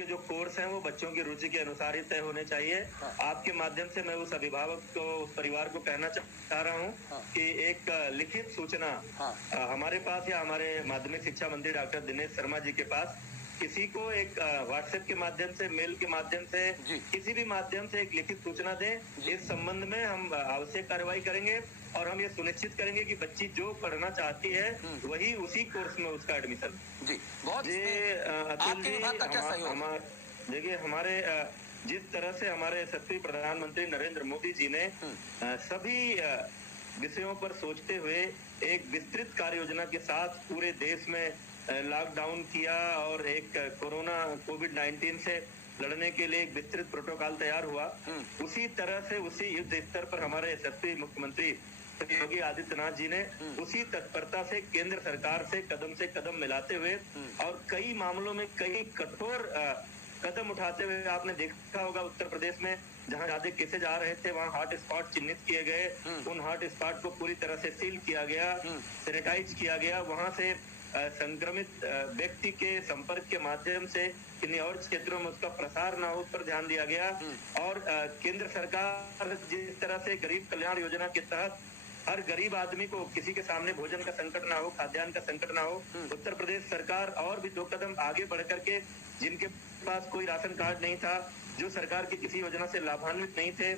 के जो कोर्स हैं वो बच्चों की रुचि के अनुसार ही तय होने चाहिए। आपके माध्यम से मैं उस अभिभावक को, उस परिवार को कहना चाह रहा हूँ कि एक लिखित सूचना हमारे पास या हमारे माध्यमिक शिक्षा मंत्री डॉक्टर दिनेश शर्मा जी के पास किसी को एक व्हाट्सएप के माध्यम से, मेल के माध्यम से, किसी भी माध्यम से एक लिखित सूचना दें। इस संबंध में हम आवश्यक कार्रवाई करेंगे और हम ये सुनिश्चित करेंगे कि बच्ची जो पढ़ना चाहती है वही उसी कोर्स में उसका एडमिशन। जी, बहुत आपके विभाग का क्या सहयोग? देखिए, हमारे जिस तरह से हमारे यशस्वी प्रधानमंत्री नरेंद्र मोदी जी ने सभी विषयों पर सोचते हुए एक विस्तृत कार्य योजना के साथ पूरे देश में लॉकडाउन किया और एक कोविड-19 से लड़ने के लिए एक विस्तृत प्रोटोकॉल तैयार हुआ, उसी तरह से उसी युद्ध स्तर पर हमारे यशस्वी मुख्यमंत्री योगी आदित्यनाथ जी ने उसी तत्परता से केंद्र सरकार से कदम मिलाते हुए और कई मामलों में कई कठोर कदम उठाते हुए, आपने देखा होगा उत्तर प्रदेश में जहां ज्यादा केसेज आ रहे थे वहां हॉट स्पॉट चिन्हित किए गए, उन हॉट स्पॉट को पूरी तरह से सील किया गया, सैनिटाइज किया गया, वहां से संक्रमित व्यक्ति के संपर्क के माध्यम से किन्हीं और क्षेत्रों में उसका प्रसार ना हो, उस पर ध्यान दिया गया। और केंद्र सरकार जिस तरह से गरीब कल्याण योजना के तहत हर गरीब आदमी को किसी के सामने भोजन का संकट ना हो, खाद्यान्न का संकट ना हो, उत्तर प्रदेश सरकार और भी 2 कदम आगे बढ़ करके जिनके पास कोई राशन कार्ड नहीं था, जो सरकार की किसी योजना से लाभान्वित नहीं थे,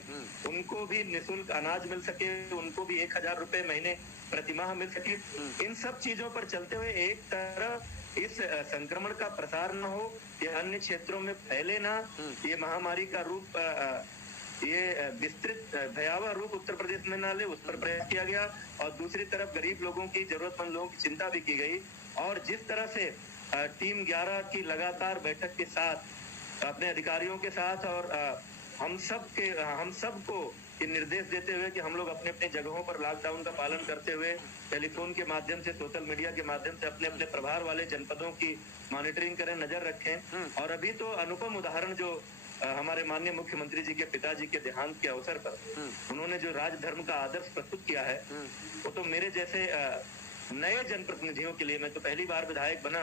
उनको भी निःशुल्क अनाज मिल सके, उनको भी 1000 रुपए महीने प्रतिमाह मिल सके। इन सब चीजों पर चलते हुए एक तरह इस संक्रमण का प्रसार न हो, ये अन्य क्षेत्रों में फैले ना, ये महामारी का रूप, ये विस्तृत भयावह रूप उत्तर प्रदेश में ना ले, उस पर प्रयास किया गया। और दूसरी तरफ गरीब लोगों की, जरूरतमंद लोगों की चिंता भी की गई। और जिस तरह से टीम 11 की लगातार बैठक के साथ अपने अधिकारियों के साथ और हम सबको ये निर्देश देते हुए कि हम लोग अपने अपने जगहों पर लॉकडाउन का पालन करते हुए टेलीफोन के माध्यम से, सोशल मीडिया के माध्यम से अपने अपने प्रभार वाले जनपदों की मॉनिटरिंग करें, नजर रखें। और अभी तो अनुपम उदाहरण जो हमारे माननीय मुख्यमंत्री जी के पिताजी के देहांत के अवसर पर उन्होंने जो राजधर्म का आदर्श प्रस्तुत किया है, वो तो मेरे जैसे नए जनप्रतिनिधियों के लिए, मैं तो पहली बार विधायक बना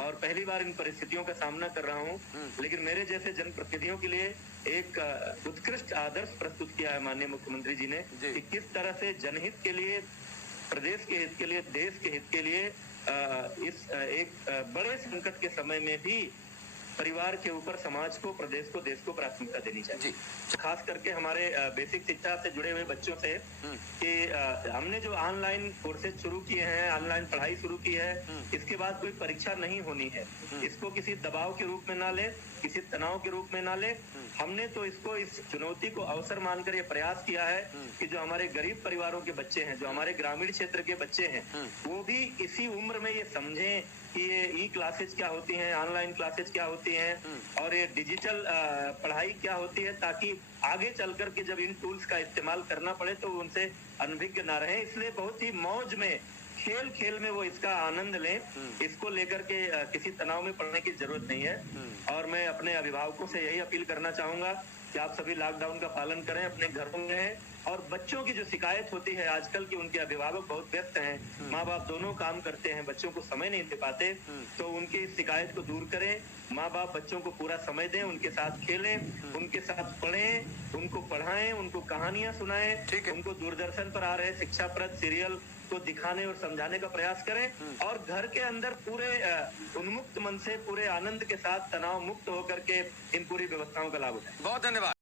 और पहली बार इन परिस्थितियों का सामना कर रहा हूँ, लेकिन मेरे जैसे जनप्रतिनिधियों के लिए एक उत्कृष्ट आदर्श प्रस्तुत किया है माननीय मुख्यमंत्री जी ने कि किस तरह से जनहित के लिए, प्रदेश के हित के लिए, देश के हित के लिए इस एक बड़े संकट के समय में भी परिवार के ऊपर समाज को, प्रदेश को, देश को प्राथमिकता देनी चाहिए। खास करके हमारे बेसिक शिक्षा से जुड़े हुए बच्चों से कि हमने जो ऑनलाइन कोर्सेज शुरू किए हैं, ऑनलाइन पढ़ाई शुरू की है, इसके बाद कोई परीक्षा नहीं होनी है। इसको किसी दबाव के रूप में ना ले, किसी तनाव के रूप में ना ले। हमने तो इसको, इस चुनौती को अवसर मानकर ये प्रयास किया है कि जो हमारे गरीब परिवारों के बच्चे हैं, जो हमारे ग्रामीण क्षेत्र के बच्चे हैं, वो भी इसी उम्र में ये समझें कि ये ई क्लासेज क्या होती हैं, ऑनलाइन क्लासेज क्या होती हैं और ये डिजिटल पढ़ाई क्या होती है, ताकि आगे चल कर के जब इन टूल्स का इस्तेमाल करना पड़े तो उनसे अनभिज्ञ ना रहे। इसलिए बहुत ही मौज में, खेल खेल में वो इसका आनंद लें। इसको लेकर के किसी तनाव में पड़ने की जरूरत नहीं है। और मैं अपने अभिभावकों से यही अपील करना चाहूंगा कि आप सभी लॉकडाउन का पालन करें, अपने घरों में रहें। और बच्चों की जो शिकायत होती है आजकल की, उनके अभिभावक बहुत व्यस्त हैं, माँ बाप दोनों काम करते हैं, बच्चों को समय नहीं दे पाते, तो उनकी इस शिकायत को दूर करें। माँ बाप बच्चों को पूरा समय दें, उनके साथ खेलें, उनके साथ पढ़ें, उनको पढ़ाएं, उनको कहानियां सुनाएं, उनको दूरदर्शन पर आ रहे शिक्षाप्रद सीरियल को दिखाने और समझाने का प्रयास करें। और घर के अंदर पूरे उन्मुक्त मन से, पूरे आनंद के साथ, तनाव मुक्त होकर के इन पूरी व्यवस्थाओं का लाभ उठाएं। बहुत धन्यवाद।